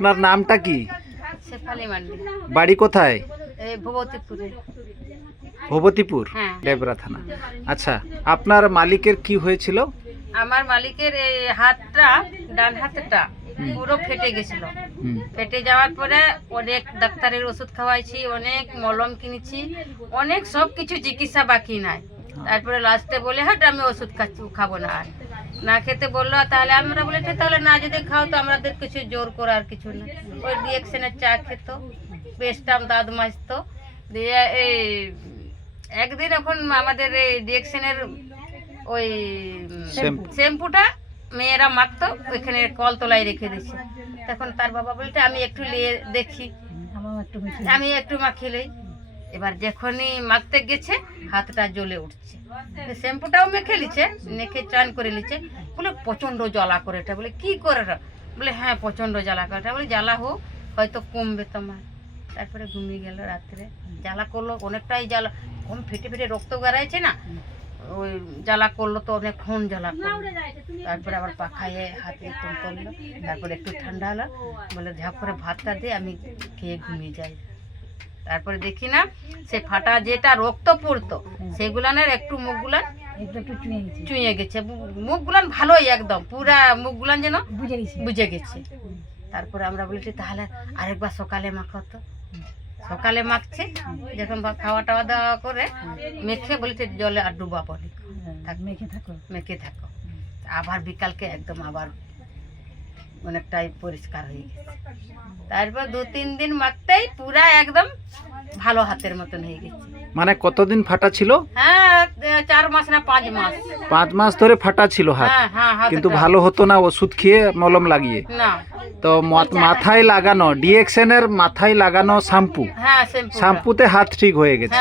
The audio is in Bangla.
আপনার নামটা কি? শেফালি মান্ডি। বাড়ি কোথায়? এই ভগবতীপুরে। ভগবতীপুর, হ্যাঁ। ডেবরা থানা। আচ্ছা, আপনার মালিকের কি হয়েছিল? আমার মালিকের এই হাতটা, ডান হাতটা পুরো ফেটে গেছিল। ফেটে যাওয়ার পরে অনেক ডাক্তারের ওষুধ খাওয়াইছি, অনেক মলম কিনেছি, অনেক সব কিছু চিকিৎসা বাকি নাই। তারপরে লাস্টে বলে হ্যাঁ আমি ওষুধ খাবো না, আর না খেতে বললো। তাহলে আমরা বলে তাহলে না যদি খাও তো আমাদের কিছু জোর করার কিছু না। ওই রিয়েকশনের চা খেত, পেস্টাম দাঁত মাজতো দিয়ে। এই একদিন এখন আমাদের এই রিয়েকশনের ওই শ্যাম্পুটা মেয়েরা মাখতো, ওইখানে কলতলায় রেখে দিয়েছে। তখন তার বাবা বলতে আমি একটু নিয়ে দেখি, আমি একটু মাখিলেই। এবার যখনই মাখতে গেছে হাতটা জ্বলে উঠছে। শ্যাম্পুটাও মেখে নিচ্ছে, মেখে চান করে নিচ্ছে। বলে প্রচণ্ড জ্বালা করে। এটা বলে কি করে? বলে হ্যাঁ প্রচণ্ড জ্বালা করে। বলে জ্বালা হোক, হয়তো কমবে তোমার। তারপরে ঘুমিয়ে গেল রাত্রে। জ্বালা করলো অনেকটাই, জ্বালা কম ফেটে ফেটে রক্ত গাড়াইছে না, ওই জ্বালা করলো তো অনেকক্ষণ জ্বালা করলো। তারপরে আবার পাখায়ে হাতে কম করলো। তারপরে একটু ঠান্ডা হলো, বলে ঝাঁপ করে ভাতটা দিয়ে আমি খেয়ে ঘুমিয়ে যাই। তারপরে দেখি না সে ফাটা যেটা রক্ত পড়তো সেগুলানের একটু মুখগুলান চুঁয়ে গেছে। মুখগুলান ভালোই একদম পুরা মুখগুলান যেন বুঝে গেছে। তারপরে আমরা বলেছি তাহলে আরেকবার সকালে মাখাতো। সকালে মাখছে, যখন খাওয়া টাওয়া দাওয়া করে মেখে বলেছে জলে আর ডুবা পড়ে মেখে থাকো। আবার বিকালকে একদম আবার অনেকটাই পরিষ্কার হয়ে গেছে। তারপর 2-3 দিন মাখতেই পুরা একদম ভালো হাতের মতন হয়ে গেছে। মানে কতদিন ফাটা ছিল? হ্যাঁ 4 মাস না 5 মাস। 5 মাস ধরে ফাটা ছিল হাত। কিন্তু ভালো হতো না ওষুধ খেয়ে মলম লাগিয়ে? না। তো মাথায় লাগানো ডিএক্সএনের মাথায় লাগানো শ্যাম্পু, হ্যাঁ শ্যাম্পুতে হাত ঠিক হয়ে গেছে।